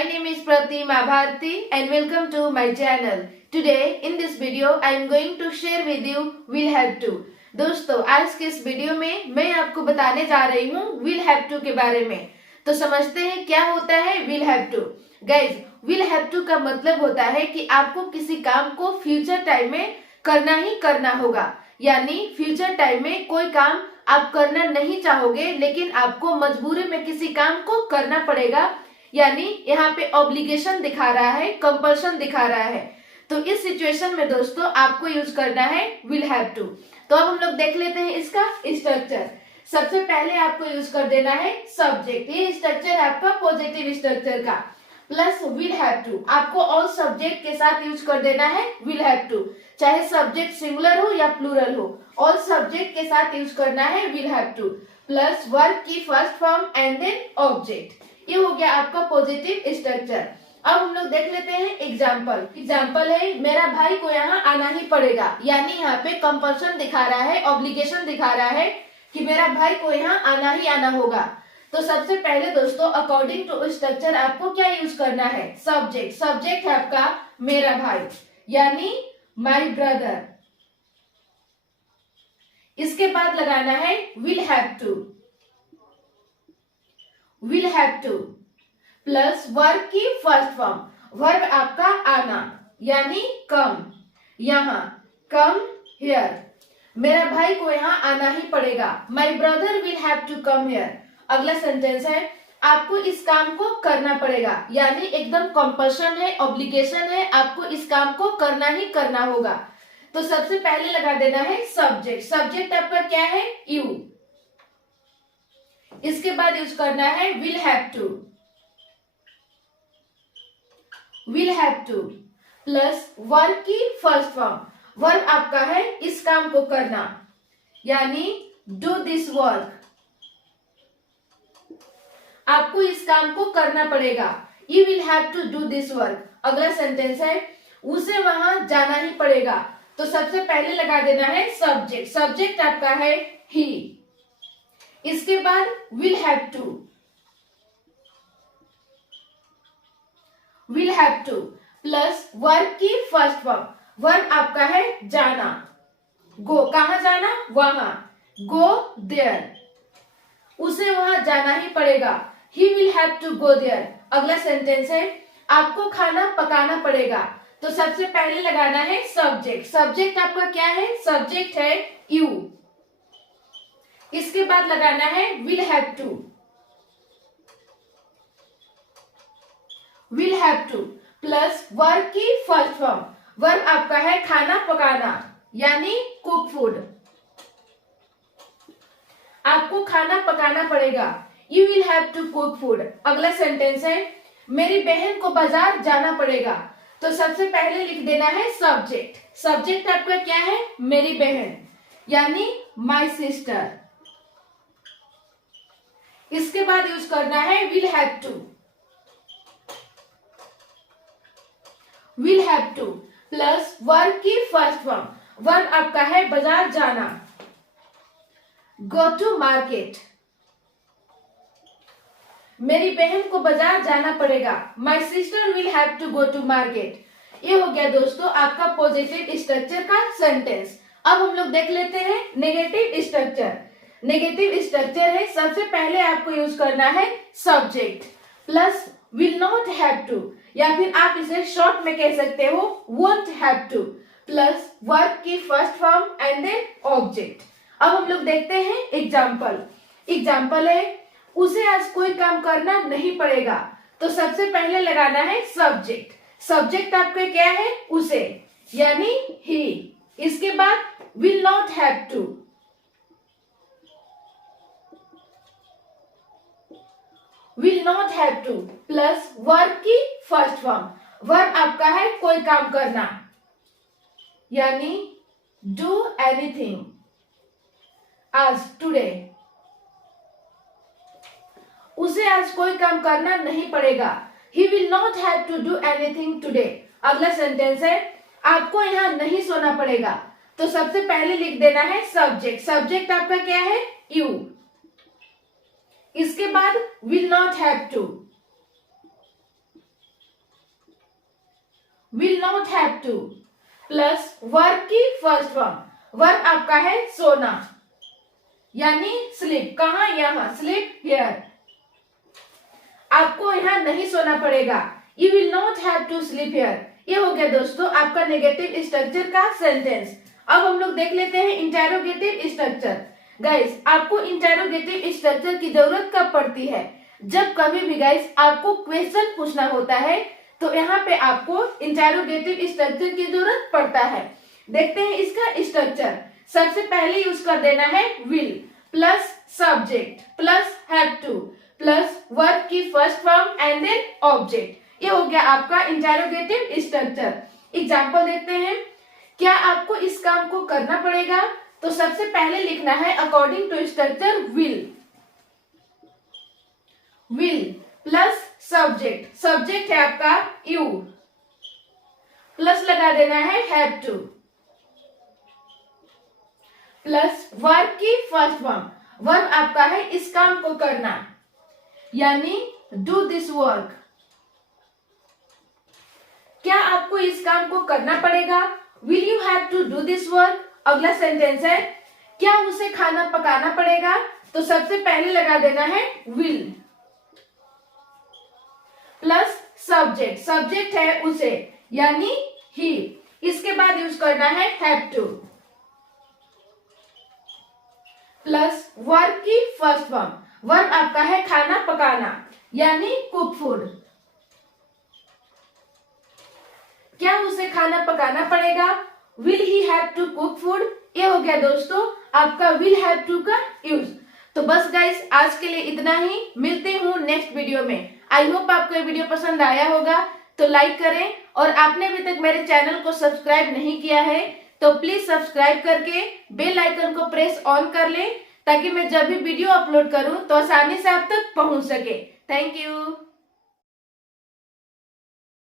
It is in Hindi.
My name is Pratima Bharti and welcome to my channel. Today in this video I am going to share with you will have to. दोस्तों आज के इस वीडियो में मैं आपको बताने जा रही हूँ will have to के बारे में। तो समझते हैं क्या होता है will have to। Guys will have to का मतलब होता है कि आपको किसी काम को फ्यूचर टाइम में करना ही करना होगा, यानी फ्यूचर टाइम में कोई काम आप करना नहीं चाहोगे लेकिन आपको मजबूरी में किसी काम को करना पड़ेगा, यानी यहाँ पे ऑब्लिगेशन दिखा रहा है, कंपल्शन दिखा रहा है। तो इस सिचुएशन में दोस्तों आपको यूज करना है विल हैव टू। तो अब हम लोग देख लेते हैं इसका स्ट्रक्चर। सबसे पहले आपको यूज कर देना है सब्जेक्ट। ये स्ट्रक्चर आपका पॉजिटिव स्ट्रक्चर का प्लस विल हैव टू। आपको ऑल सब्जेक्ट के साथ यूज कर देना है विल हैव टू, चाहे सब्जेक्ट सिंगुलर हो या प्लूरल हो, ऑल सब्जेक्ट के साथ यूज करना है will have to plus verb की first form and then object. ये हो गया आपका पॉजिटिव स्ट्रक्चर। अब हम लोग देख लेते हैं एग्जाम्पल। एग्जाम्पल है मेरा भाई को यहाँ आना ही पड़ेगा, यानी यहाँ पे कंपल्शन दिखा रहा है, ऑब्लिगेशन दिखा रहा है कि मेरा भाई को यहाँ आना ही आना होगा। तो सबसे पहले दोस्तों अकॉर्डिंग टू स्ट्रक्चर आपको क्या यूज करना है, सब्जेक्ट। सब्जेक्ट है आपका मेरा भाई, यानी माय ब्रदर। इसके बाद लगाना है will have to. Will have to plus verb की फर्स्ट फॉर्म, वर्ब आपका आना, यानी कम। यहाँ कम हियर, मेरा भाई को यहाँ आना ही पड़ेगा। My brother will have to come here. अगला सेंटेंस है आपको इस काम को करना पड़ेगा, यानी एकदम कंपल्शन है, ऑब्लिगेशन है, आपको इस काम को करना ही करना होगा। तो सबसे पहले लगा देना है सब्जेक्ट। सब्जेक्ट आपका क्या है, यू। इसके बाद यूज करना है will have to. Will have to plus verb की फर्स्ट फॉर्म, वर्ब आपका है इस काम को करना, यानी डू दिस वर्क। आपको इस काम को करना पड़ेगा, you will have to do this work. अगला सेंटेंस है उसे वहां जाना ही पड़ेगा। तो सबसे पहले लगा देना है सब्जेक्ट। सब्जेक्ट आपका है ही। इसके बाद will have to. Will have to plus verb की फर्स्ट फॉर्म, वर्ब आपका है जाना, गो। कहां जाना, वहां, गो देयर। उसे वहां जाना ही पड़ेगा, he will have to go there. अगला सेंटेंस है आपको खाना पकाना पड़ेगा। तो सबसे पहले लगाना है सब्जेक्ट। सब्जेक्ट आपका क्या है, सब्जेक्ट है यू। इसके बाद लगाना है will have to. Will have to plus verb की फर्स्ट फॉर्म, वर्ब आपका है खाना पकाना, यानी कुक फूड। आपको खाना पकाना पड़ेगा, you will have to cook food. अगला सेंटेंस है मेरी बहन को बाजार जाना पड़ेगा। तो सबसे पहले लिख देना है सब्जेक्ट। सब्जेक्ट आपका क्या है, मेरी बहन, यानी माय सिस्टर। इसके बाद यूज करना है will have to. Will have to plus verb की फर्स्ट फॉर्म, वर्ब आपका है बाजार जाना, गो टू मार्केट। मेरी बहन को बाजार जाना पड़ेगा, my sister will have to go to market. ये हो गया दोस्तों आपका पॉजिटिव स्ट्रक्चर का सेंटेंस। अब हम लोग देख लेते हैं नेगेटिव स्ट्रक्चर। नेगेटिव स्ट्रक्चर है सबसे पहले आपको यूज करना है subject plus will not have to, या फिर आप इसे शॉर्ट में कह सकते हो won't have to plus verb की first form and then object. अब हम लोग देखते हैं एग्जाम्पल। एग्जाम्पल है उसे आज कोई काम करना नहीं पड़ेगा। तो सबसे पहले लगाना है सब्जेक्ट। सब्जेक्ट आपका क्या है, उसे, यानी ही। इसके बाद will not have to. Will not have to plus verb की फर्स्ट फॉर्म, वर्ब आपका है कोई काम करना, यानी डू एनीथिंग। आज, टुडे। उसे आज कोई काम करना नहीं पड़ेगा, he will not have to do anything today. अगला सेंटेंस है आपको यहाँ नहीं सोना पड़ेगा। तो सबसे पहले लिख देना है सब्जेक्ट। सब्जेक्ट आपका क्या है, यू। इसके बाद will not have to. will not have to plus verb की फर्स्ट फॉर्म, वर्ब आपका है सोना यानी स्लीप, कहाँ यहाँ, स्लीप हियर, आपको यहाँ नहीं सोना पड़ेगा, you will not have to sleep here. ये हो गया दोस्तों आपका नेगेटिव स्ट्रक्चर का सेंटेंस। अब हम लोग देख लेते हैं इंटेरोगेटिव स्ट्रक्चर। गाइस आपको इंटेरोगेटिव स्ट्रक्चर की जरूरत कब पड़ती है, जब कभी भी गाइस आपको क्वेश्चन पूछना होता है तो यहाँ पे आपको इंटेरोगेटिव स्ट्रक्चर की जरूरत पड़ता है। देखते हैं इसका स्ट्रक्चर। सबसे पहले यूज कर देना है will plus subject plus have to plus verb की first form and then object. ये हो गया आपका इंटेरोगेटिव स्ट्रक्चर। एग्जाम्पल देखते हैं। क्या आपको इस काम को करना पड़ेगा, तो सबसे पहले लिखना है according to structure will, will plus subject, subject है आपका यू, प्लस लगा देना है हैव टू, प्लस वर्ब की फर्स्ट फॉर्म, वर्ब आपका है इस काम को करना यानी डू दिस वर्क। क्या आपको इस काम को करना पड़ेगा, will you have to do this work. अगला सेंटेंस है क्या उसे खाना पकाना पड़ेगा, तो सबसे पहले लगा देना है विल प्लस सब्जेक्ट, सब्जेक्ट है उसे यानी ही, इसके बाद यूज करना है हैव टू प्लस वर्ब की फर्स्ट फॉर्म, वर्ब आपका है खाना पकाना यानी कुक फूड। क्या उसे खाना पकाना पड़ेगा, will he have to cook food. ये हो गया दोस्तों आपका विल हैव टू का यूज। तो बस गाइस आज के लिए इतना ही, मिलते हूँ नेक्स्ट वीडियो में। आई होप आपको ये वीडियो पसंद आया होगा, तो लाइक करें और आपने अभी तक मेरे चैनल को सब्सक्राइब नहीं किया है तो प्लीज सब्सक्राइब करके बेल आइकन को प्रेस ऑन कर लें ताकि मैं जब भी वीडियो अपलोड करूं तो आसानी से आप तक पहुंच सके। Thank you.